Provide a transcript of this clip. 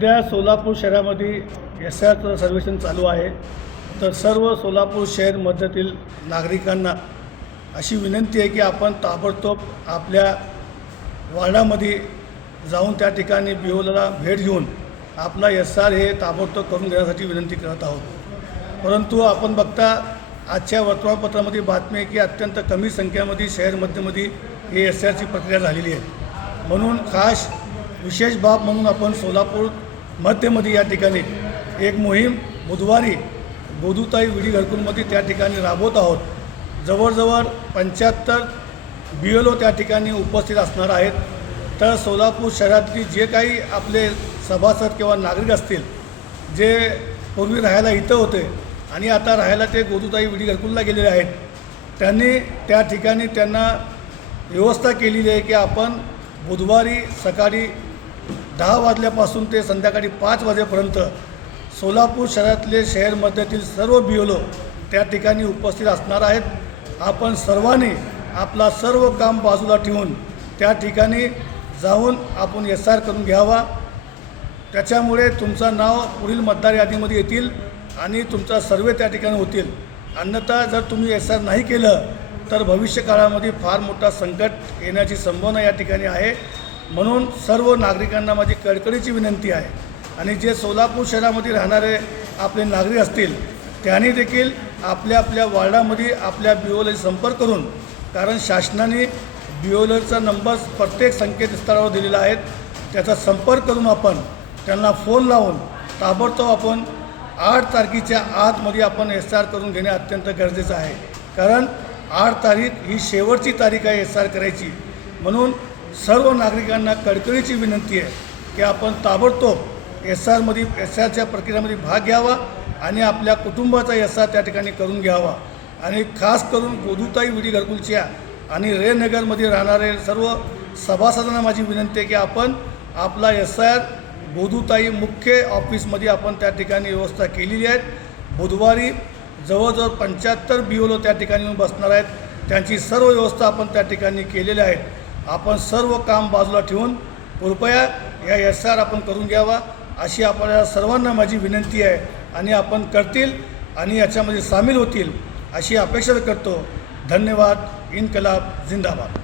सध्या सोलापूर शहरामध्ये एसआरचं सर्वेक्षण चालू आहे। तर सर्व सोलापूर शहर मध्यातील नागरिकांना अशी विनंती आहे की आपण ताबडतोब आपल्या वार्डामध्ये जाऊन त्या ठिकाणी बीओला भेट घेऊन आपला एसआर हे ताबडतोब करून घेण्यासाठी विनंती करत आहोत। परंतु आपण बघता आजच्या वर्तमानपत्रामध्ये बातमी आहे की अत्यंत कमी संख्येमध्ये शहर मध्यमध्ये ही एसआरची प्रक्रिया झालेली आहे। म्हणून खास विशेष बाब म्हणून आपण सोलापूर मध्यमध्ये या ठिकाणी एक मोहीम बुधवारी गोदूताई विडी घरकुलमध्ये त्या ठिकाणी राबवत आहोत। जवळजवळ 75 BLO त्या ठिकाणी उपस्थित असणार आहेत। तर सोलापूर शहरातली जे काही आपले सभासद किंवा नागरिक असतील जे पूर्वी राहायला इथं होते आणि आता राहायला ते गोदूताई विडी घरकुलला गेलेले आहेत, त्यांनी त्या ठिकाणी त्यांना व्यवस्था केलेली आहे की आपण बुधवारी सकाळी 10 वाजल्यापासून ते संध्याकाळी 5 वाजेपर्यंत सोलापूर शहरातले शहर मध्यातील सर्व BLO त्या ठिकाणी उपस्थित असणार आहेत। आपण सर्वांनी आपला सर्व काम बाजूला ठेवून त्या ठिकाणी जाऊन आपण एसआर करून घ्यावा। त्याच्यामुळे तुमचं नाव पुढील मतदार यादीमध्ये येतील आणि तुमचा सर्वे त्या ठिकाणी होतील। अन्यथा जर तुम्ही एसआर नाही केलं तर भविष्य काळामध्ये फार मोठा संकट येण्याची संभावना या ठिकाणी आहे। म्हणून सर्व नागरिकांना माझी कळकळीची विनंती आहे आणि जे सोलापूर शहरामध्ये राहणारे आपले नागरिक असतील त्यांनी देखील आपल्या आपल्या वार्डामध्ये आपल्या BOला संपर्क करून, कारण शासनाने BOचा नंबर प्रत्येक संकेतस्थळावर दिलेला आहे, त्याचा संपर्क करून आपण त्यांना फोन लावून ताबडतोब आपण 8 तारखेच्या आतमध्ये आपण एसआर करून घेणे अत्यंत गरजेचं आहे। कारण 8 तारीख ही शेवटची तारीख आहे एसआर करायची। म्हणून सर्व नागरिकांना कळकळीची विनंती आहे की आपण ताबडतोब एसआरच्या प्रक्रियेमध्ये भाग घ्यावा आणि आपल्या कुटुंबाचा एसआर त्या ठिकाणी करून घ्यावा। आणि खास करून गोदूताई विडी घरकुलच्या आणि रेनगरमध्ये राहणारे सर्व सभासदांना माझी विनंती आहे की आपण आपला एसआर गोदूताई मुख्य ऑफिसमध्ये आपण त्या ठिकाणी व्यवस्था केलेली आहे। बुधवारी जवळजवळ 75 BLO त्या ठिकाणी येऊन बसणार आहेत, त्यांची सर्व व्यवस्था आपण त्या ठिकाणी केलेली आहे। आपण सर्व काम बाजूला ठेवून कृपया या एसआर आपण करून घ्यावा अशी आपल्या सर्वांना माझी विनंती आहे आणि आपण करतील आणि याच्यामध्ये सामील होतील अशी अपेक्षा करतो। धन्यवाद। इन्कलाब जिंदाबाद।